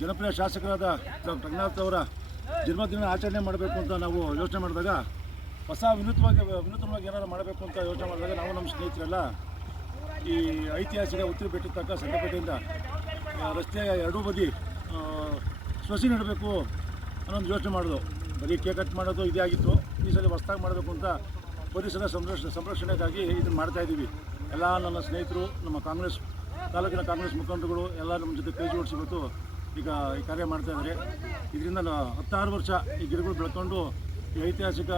ಜನಪ್ರಿಯ ಶಾಸಕರಾದ ಡಾಕ್ಟರ್ ರಂಗನಾಥ್ ಅವರ ಜನ್ಮದಿನ ಆಚರಣೆ ಮಾಡಬೇಕು ಅಂತ ನಾವು ಯೋಚನೆ ಮಾಡಿದಾಗ ಹೊಸ ವಿನೂತನವಾಗಿ ಏನಾದ್ರು ಮಾಡಬೇಕು ಅಂತ ಯೋಚನೆ ಮಾಡಿದಾಗ ನಾವು ನಮ್ಮ ಸ್ನೇಹಿತರೆಲ್ಲ ಈ ಐತಿಹಾಸಿಕ ಉತ್ತರ ಬೆಟ್ಟದ ತನಕ ಸಂತೆಪೇಟೆಯಿಂದ ರಸ್ತೆಯ ಎರಡೂ ಬದಿ ಸಸಿ ನೆಡಬೇಕು ಅನ್ನೋದು ಯೋಚನೆ ಮಾಡೋದು. ಬರೀ ಕೇಕ್ ಕಟ್ ಮಾಡೋದು ಇದೇ ಆಗಿತ್ತು. ಈ ಸಲ ಹೊಸದಾಗಿ ಮಾಡಬೇಕು ಅಂತ ಪರಿಸರ ಸಂರಕ್ಷಣೆಗಾಗಿ ಇದನ್ನು ಮಾಡ್ತಾಯಿದ್ದೀವಿ. ಎಲ್ಲ ನನ್ನ ಸ್ನೇಹಿತರು, ನಮ್ಮ ತಾಲೂಕಿನ ಕಾಂಗ್ರೆಸ್ ಮುಖಂಡರುಗಳು ಎಲ್ಲ ನಮ್ಮ ಜೊತೆ ಕೈ ಜೋಡಿಸಿ ಇವತ್ತು ಈಗ ಈ ಕಾರ್ಯ ಮಾಡ್ತಾಯಿದ್ದಾರೆ. ಇದರಿಂದ 16 ವರ್ಷ ಈ ಗಿಡಗಳು ಬೆಳ್ಕೊಂಡು ಈ ಐತಿಹಾಸಿಕ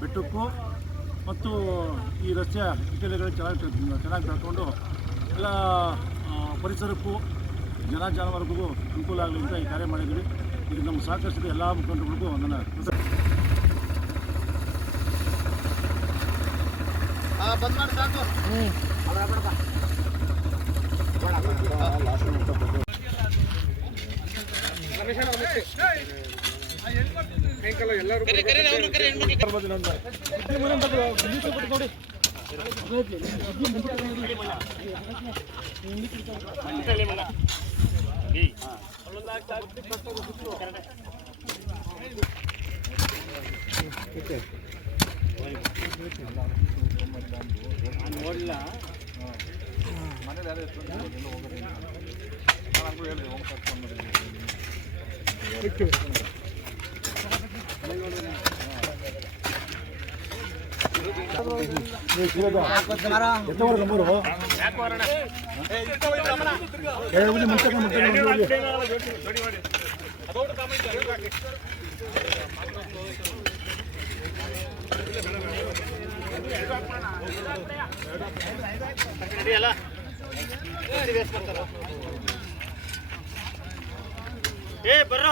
ಬೆಟ್ಟಕ್ಕೂ ಮತ್ತು ಈ ರಸ್ತೆಯ ಇಟಲಿಗಳು ಚೆನ್ನಾಗಿ ಬೆಳ್ಕೊಂಡು ಎಲ್ಲ ಪರಿಸರಕ್ಕೂ ಜಾನುವಾರುಗಳಿಗೂ ಅನುಕೂಲ ಆಗಲಿ ಅಂತ ಈ ಕಾರ್ಯ ಮಾಡಿದ್ದೀವಿ. ಇದು ನಮ್ಮ ಸಹಕರಿಸಿದ ಎಲ್ಲ ಮುಖಂಡರುಗಳಿಗೂ ನನ್ನ ಬಂದ್ ಮಾಡಿ ಸಾಕು. ನೋಡಿಲ್ಲ ಮನೇಲಿ ಬರ್ರ